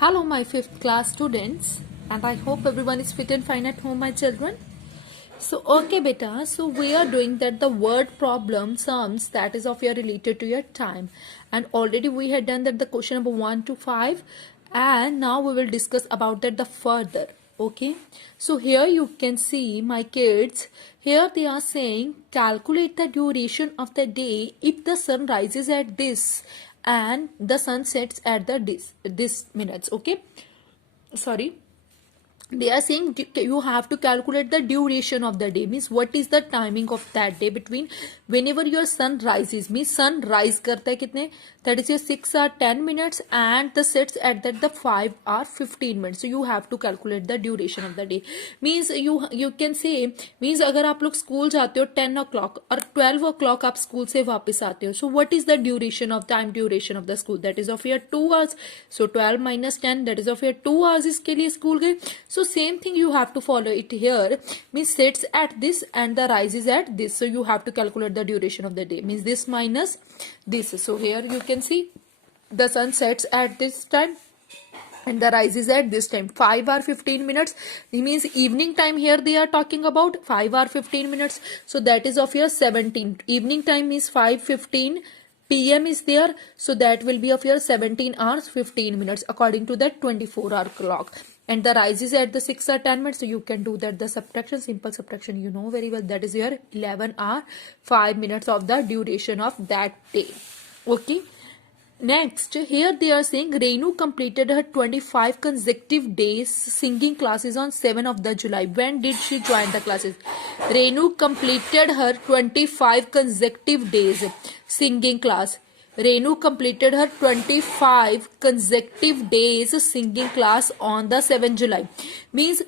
Hello, my 5th class students, and I hope everyone is fit and fine at home, my children. So, okay, beta. So, we are doing that the word problem sums that is of your related to your time, and already we had done that the question number 1 to 5, and now we will discuss about that the further. Okay, so here you can see my kids. Here they are saying calculate the duration of the day if the sun rises at this and the sun sets at the this minutes. Okay, sorry, they are saying you have to calculate the duration of the day, means what is the timing of that day between whenever your sun rises, means sun rise करता है कितने, that is your 6 or 10 minutes and the sets at that the 5 or 15 minutes. So you have to calculate the duration of the day. Means you can say, means अगर आप लोग school जाते हो 10 o'clock और 12 o'clock आप school से वापस आते हो, so what is the duration of time duration of the school, that is of your 2 hours. So 12 minus 10, that is of your 2 hours इसके लिए स्कूल गए. So same thing you have to follow it here, means sets at this and the rises at this. So you have to calculate the duration of the day, means this minus this. So here you can see the sun sets at this time and the rises at this time, 5 or 15 minutes. It means evening time here they are talking about 5 or 15 minutes. So that is of your 17. Evening time is 5:15 PM is there, so that will be of your 17 hours 15 minutes according to that 24-hour clock. And the rises at the 6 or 10 minutes, so you can do that the subtraction, simple subtraction you know very well, that is your 11 hour 5 minutes of the duration of that day. Okay, next here they are saying Renu completed her 25 consecutive days singing classes on 7 of the July. When did she join the classes? Renu completed her 25 consecutive days singing class. Renu completed her 25 consecutive days singing class on the 7th July. Means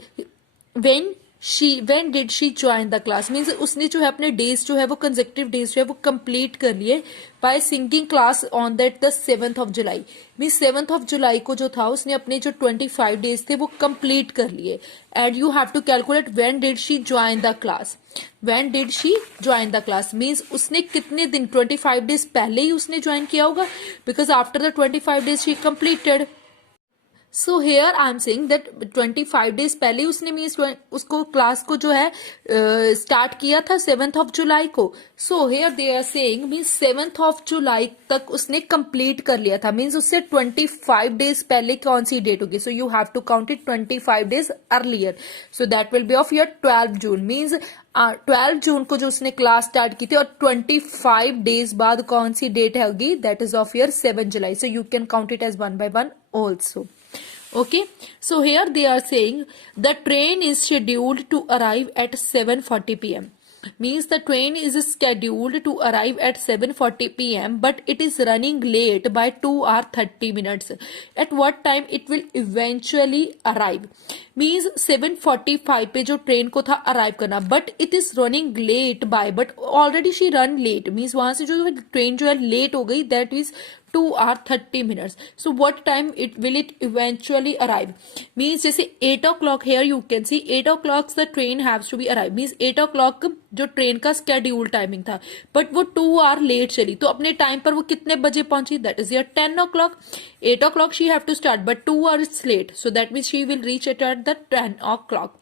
when did she join the class, means उसने जो है अपने days जो है वो consecutive days जो है वो complete कर लिए by singing class on that the 7th of July. means 7th of July को जो था उसने अपने जो 25 days थे वो complete कर लिए. And you have to calculate when did she join the class. When did she join the class means उसने कितने दिन 25 days पहले ही उसने join किया होगा, because after the 25 days she completed. So here I am saying that 25 days पहले उसने means उसको क्लास को जो है स्टार्ट किया था 7th of July को. So here they are saying means 7th of July तक उसने कंप्लीट कर लिया था, मीन्स उससे 25 डेज पहले कौन सी डेट होगी. So you have to count it 25 days earlier. So that will be of your 12 June. Means 12 जून को जो उसने क्लास स्टार्ट की थी और 25 डेज बाद कौन सी डेट होगी, that is of your 7 July. So you can count it as 1 by 1 also. Okay, so here they are saying the train is scheduled to arrive at 7:40 p.m. means the train is scheduled to arrive at 7:40 p.m. but it is running late by 2 or 30 minutes. At what time it will eventually arrive? means 7:45 पे जो train को था arrive करना, but it is running late by, but already she run late means वहां से जो train जो है लेट हो गई, that is 2 or 30 minutes. So what time it will it eventually arrive? means जैसे 8 o'clock here you can see 8 o'clock the train has to be arrive, means 8 o'clock जो train का स्केड्यूल टाइमिंग था, but वो 2 hour late चली, तो अपने time पर वो कितने बजे पहुंची, that is your 10 o'clock. 8 o'clock she have to start but 2 hours late, so that means she will reach it at the 10 o'clock.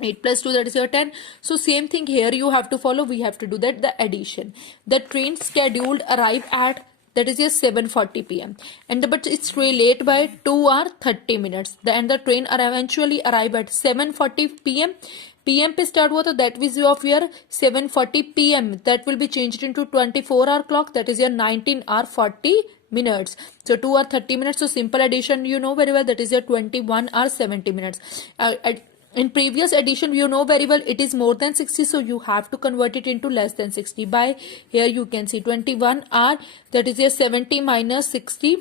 8 plus 2, that is your 10. So same thing here you have to follow, we have to do that the addition. The train scheduled arrive at, that is your 7:40 p.m. and but it's really late by 2 or 30 minutes. And the train eventually arrive at 7:40 p.m. PM पे start हुआ, तो that is of your 7:40 p.m. that will be changed into 24-hour clock, that is your 19 or 40 minutes. So 2 or 30 minutes, so simple addition you know very well, that is your 21 or 70 minutes. In previous addition you know very well it is more than 60, so you have to convert it into less than 60 by here you can see 21 hour, that is your 70 minus 60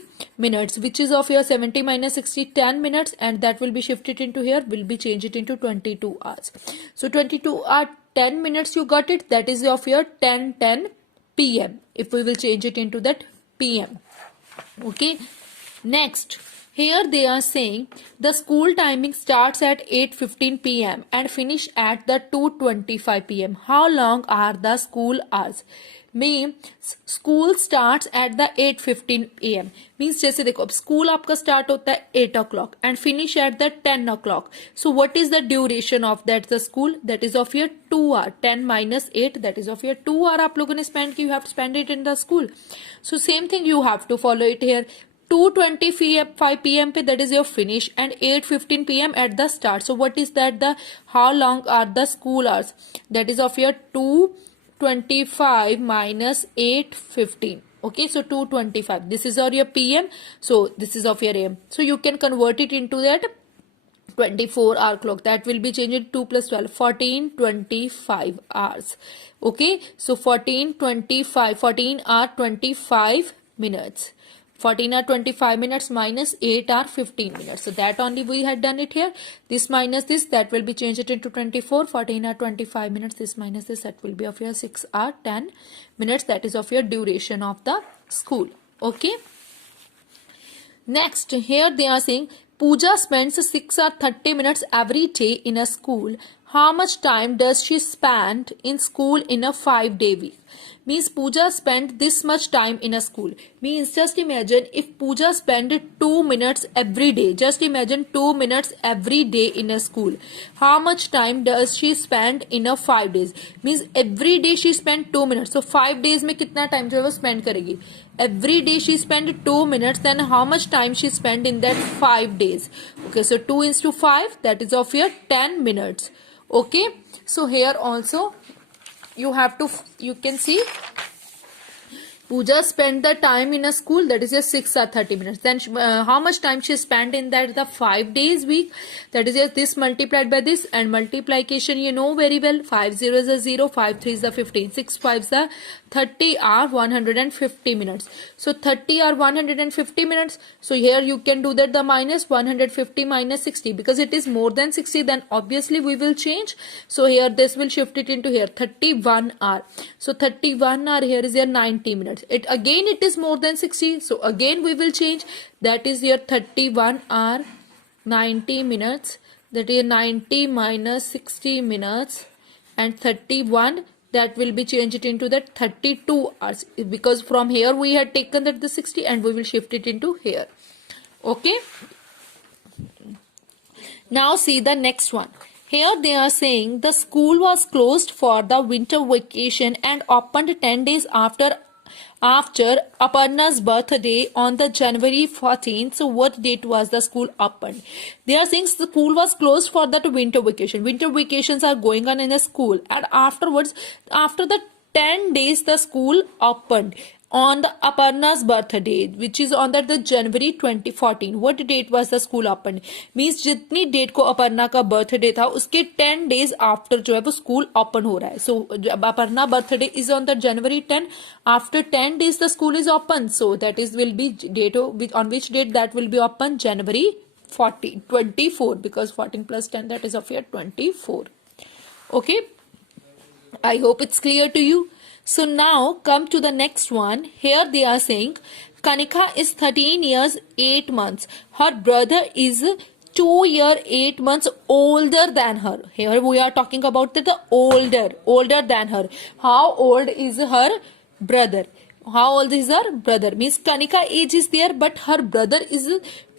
minutes, which is of your 70 minus 60 10 minutes, and that will be shifted into here, will be changed into 22 hours. So 22 or 10 minutes you got it, that is of your 10:10 p.m. if we will change it into that p.m. Okay, next Here they are saying the school timing starts at 8:15 p.m. and finish at the 2:25 p.m. How long are the school hours? Means school start at the 8:15 AM. Means जैसे देखो अब school आपका start होता है 8 o'clock and finish at the 10 o'clock. So what is the duration of that the school? That is of your 2 hour. 10 minus 8 that is of your 2 hour आप लोगों ने spend की. You have spend it in the school. So same thing you have to follow it here. 2:25 p.m. पे that is your finish and 8:15 p.m. at the start. So what is that? The how long are the school hours? That is of your 2:25 minus 8:15. Okay, so 2:25. This is your PM. So this is of your AM. So you can convert it into that 24-hour clock. That will be changed 2 plus 12, 14:25 hours. Okay, so 14 hour 25 minutes. 14 hour 25 minutes minus 8 hour 15 minutes. So that only we had done it here. This minus this, that will be changed into 24. 14 hour 25 minutes, this minus this, that will be of your 6 hour 10 minutes. That is of your duration of the school. Okay. Next, here they are saying Pooja spends 6 hour 30 minutes every day in a school. How much time does she spend in school in a 5-day week? Means Pooja spent this much time in a school. Means just imagine if Pooja spent 2 minutes every day. Just imagine 2 minutes every day in a school. How much time does she spend in a 5 days? Means every day she spent 2 minutes. So 5 days में कितना time जो है वो spend करेगी? Every day she spent 2 minutes. Then how much time she spent in that 5 days? Okay, so 2 into 5, that is of your 10 minutes. Okay, so here also you have to, you can see Pooja spent the time in a school, that is just 6 or 30 minutes. Then how much time she spent in that the 5 days week? That is just this multiplied by this, and multiplication you know very well. 5 0 is a 0, 5 3 is the 15, 6 5 is the 30 or 150 minutes. So 30 or 150 minutes. So here you can do that the minus 150 minus 60, because it is more than 60, then obviously we will change. So here this will shift it into here 31 hour. So 31 hour here is your 90 minutes. It again it is more than 60, so again we will change. That is your 31 hour 90 minutes. That is 90 minus 60 minutes and 31. That will be changed into that 32 hours, because from here we had taken that the 60 and we will shift it into here. Okay. Now see the next one. Here they are saying the school was closed for the winter vacation and opened 10 days after Aparna's birthday on the January 14th. So what date was the school opened? They are saying the school was closed for that winter vacation. Winter vacations are going on in a school, and afterwards, after the 10 days, the school opened on the Aparna's birthday, which is on that the January 2014. What date was the school opened? Means जितनी date को अपर्णा का birthday था उसके 10 days after जो है वो school open हो रहा है. So Aparna birthday is on the January 10. After 10 days the school is open. So that is will be date on which date that will be open? January 24, because 14 plus 10, that is of year 24. Okay. I hope it's clear to you. So now come to the next one. Here they are saying Kanika is 13 years 8 months. Her brother is 2 years 8 months older than her. Here we are talking about the older than her. How old is her brother? How old is her brother? Means Kanika age is there, but her brother is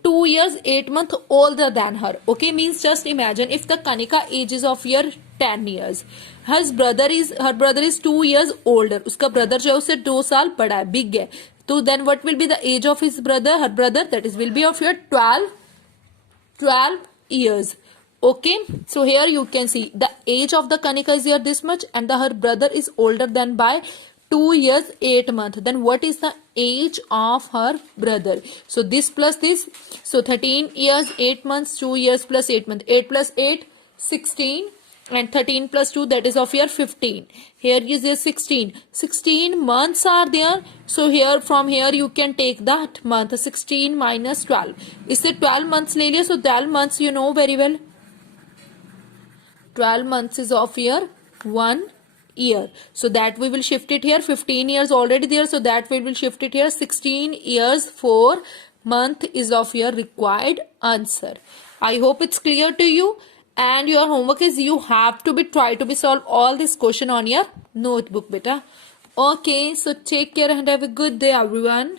2 years 8 months older than her. Okay, means just imagine if the Kanika age is of your 10 years. her brother is 2 years older. उसका brother जो है उससे 2 साल बड़ा है, big है. तो then what will be the age of his brother? Her brother, that is will be of your 12 years. Okay, so here you can see the age of the Kanika is here this much, and her brother is older than by 2 years 8 months. Then what is the age of her brother? So this plus this, so 13 years 8 months, 2 years plus 8 months, 8 plus 8 16, and 13 plus 2, that is of your 15. Here is your 16 months are there. So here from here you can take that month 16 minus 12. इससे 12 months ले लिया. So 12 months you know very well. 12 months is of your 1 year. So that we will shift it here. 15 years already there. So that we will shift it here. 16 years 4 month is of your required answer. I hope it's clear to you. And your homework is you have to be try to be solve all this question on your notebook, beta. Okay, so take care and have a good day, everyone.